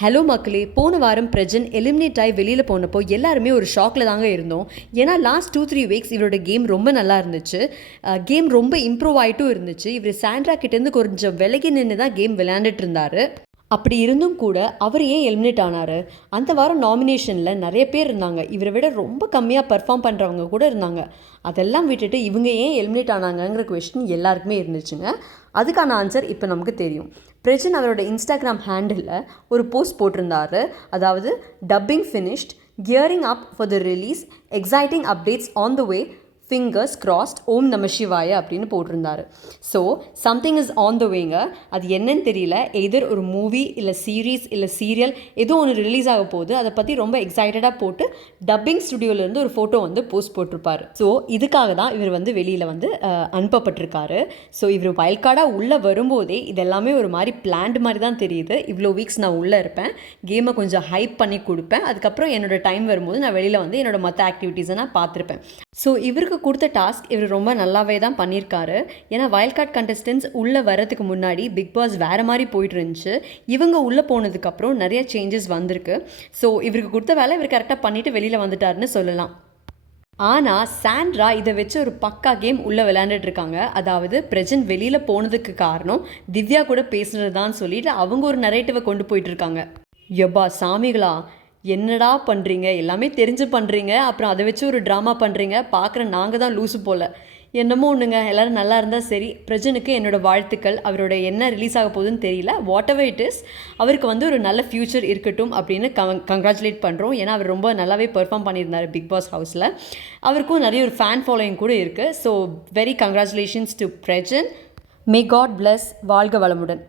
Hello மக்களே, போன வாரம் பிரஜன் எலிமினேட் ஆகி வெளியில் போனப்போ எல்லாருமே ஒரு ஷாக்கில் தாங்க இருந்தோம். ஏன்னா லாஸ்ட் 2-3 வீக்ஸ் இவரோட கேம் ரொம்ப நல்லா இருந்துச்சு. கேம் ரொம்ப இம்ப்ரூவ் ஆகிட்டும் இருந்துச்சு. இவர் சாண்ட்ரா கிட்டேருந்து கொஞ்சம் விலகி நின்று தான் கேம் விளையாண்டுட்டு இருந்தார். அப்படி இருந்தும் கூட அவர் ஏன் எலிமினேட் ஆனார்? அந்த வாரம் நாமினேஷனில் நிறைய பேர் இருந்தாங்க. இவரை விட ரொம்ப கம்மியாக பர்ஃபார்ம் பண்ணுறவங்க கூட இருந்தாங்க. அதெல்லாம் விட்டுட்டு இவங்க ஏன் எலிமினேட் ஆனாங்கங்கிற கொஸ்டின் எல்லாருக்குமே இருந்துச்சுங்க. அதுக்கான ஆன்சர் இப்போ நமக்கு தெரியும். பிரஜன் அவரோட இன்ஸ்டாகிராம் ஹேண்டிலில் ஒரு போஸ்ட் போட்டிருந்தாரு. அதாவது dubbing finished, gearing up for the release, exciting updates on the way, fingers crossed, ஓம் நம சிவாய அப்படின்னு போட்டிருந்தாரு. So something is on the வேங்க. அது என்னன்னு தெரியல. எதர் ஒரு மூவி இல்லை சீரீஸ் இல்லை சீரியல் ஏதோ ஒன்று ரிலீஸ் ஆக போகுது. அதை பற்றி ரொம்ப எக்ஸைட்டடாக போட்டு டப்பிங் ஸ்டுடியோலேருந்து ஒரு ஃபோட்டோ போஸ்ட் போட்டிருப்பார். ஸோ இதுக்காக தான் இவர் வெளியில் அனுப்பப்பட்டிருக்காரு. ஸோ இவர் வைல்ட் கார்டாக உள்ளே வரும்போதே இதெல்லாமே ஒரு மாதிரி பிளான்டு மாதிரி தான் தெரியுது. இவ்வளோ வீக்ஸ் நான் உள்ளே இருப்பேன், கேமை கொஞ்சம் ஹைப் பண்ணி கொடுப்பேன், அதுக்கப்புறம் என்னோடய டைம் வரும்போது நான் வெளியில் என்னோட மற்ற ஆக்டிவிட்டீஸை நான் பார்த்துருப்பேன். ஸோ இவருக்கு கொடுத்த டாஸ்க் இவர் ரொம்ப நல்லாவே தான் பண்ணியிருக்காரு. ஏன்னா வைல்ட் கார்ட் கண்டஸ்டன்ஸ் உள்ளே வரதுக்கு முன்னாடி பிக் பாஸ் வேறு மாதிரி போயிட்டு இருந்துச்சு. இவங்க உள்ளே போனதுக்கப்புறம் நிறைய சேஞ்சஸ் வந்திருக்கு. ஸோ இவருக்கு கொடுத்த வேலை இவர் கரெக்டாக பண்ணிவிட்டு வெளியில் வந்துட்டாருன்னு சொல்லலாம். ஆனால் சாண்ட்ரா இதை வச்சு ஒரு பக்கா கேம் உள்ளே விளையாண்டுட்டு இருக்காங்க. அதாவது பிரஜன் வெளியில் போனதுக்கு காரணம் திவ்யா கூட பேசுகிறது தான் சொல்லிட்டு அவங்க ஒரு நரேட்டிவை கொண்டு போயிட்டுருக்காங்க. யப்பா சாமிகளா, என்னடா பண்ணுறீங்க? எல்லாமே தெரிஞ்சு பண்ணுறீங்க, அப்புறம் அதை வச்சு ஒரு ட்ராமா பண்ணுறீங்க. பார்க்குற நாங்கள் தான் லூஸு போல். என்னமோ ஒன்றுங்க, எல்லோரும் நல்லா இருந்தால் சரி. பிரஜனுக்கு என்னோடய வாழ்த்துக்கள். அவரோட என்ன ரிலீஸ் ஆக போகுதுன்னு தெரியல. வாட் எவர் இட் இஸ், அவருக்கு ஒரு நல்ல ஃப்யூச்சர் இருக்கட்டும் அப்படின்னு கங்க்ராச்சுலேட் பண்ணுறோம். ஏன்னா அவர் ரொம்ப நல்லாவே பெர்ஃபார்ம் பண்ணியிருந்தார் பிக் பாஸ் ஹவுஸில். அவருக்கும் நிறைய ஒரு ஃபேன் ஃபாலோயிங் கூட இருக்குது. So very congratulations to Prajan. May god bless. வாழ்க வளமுடன்.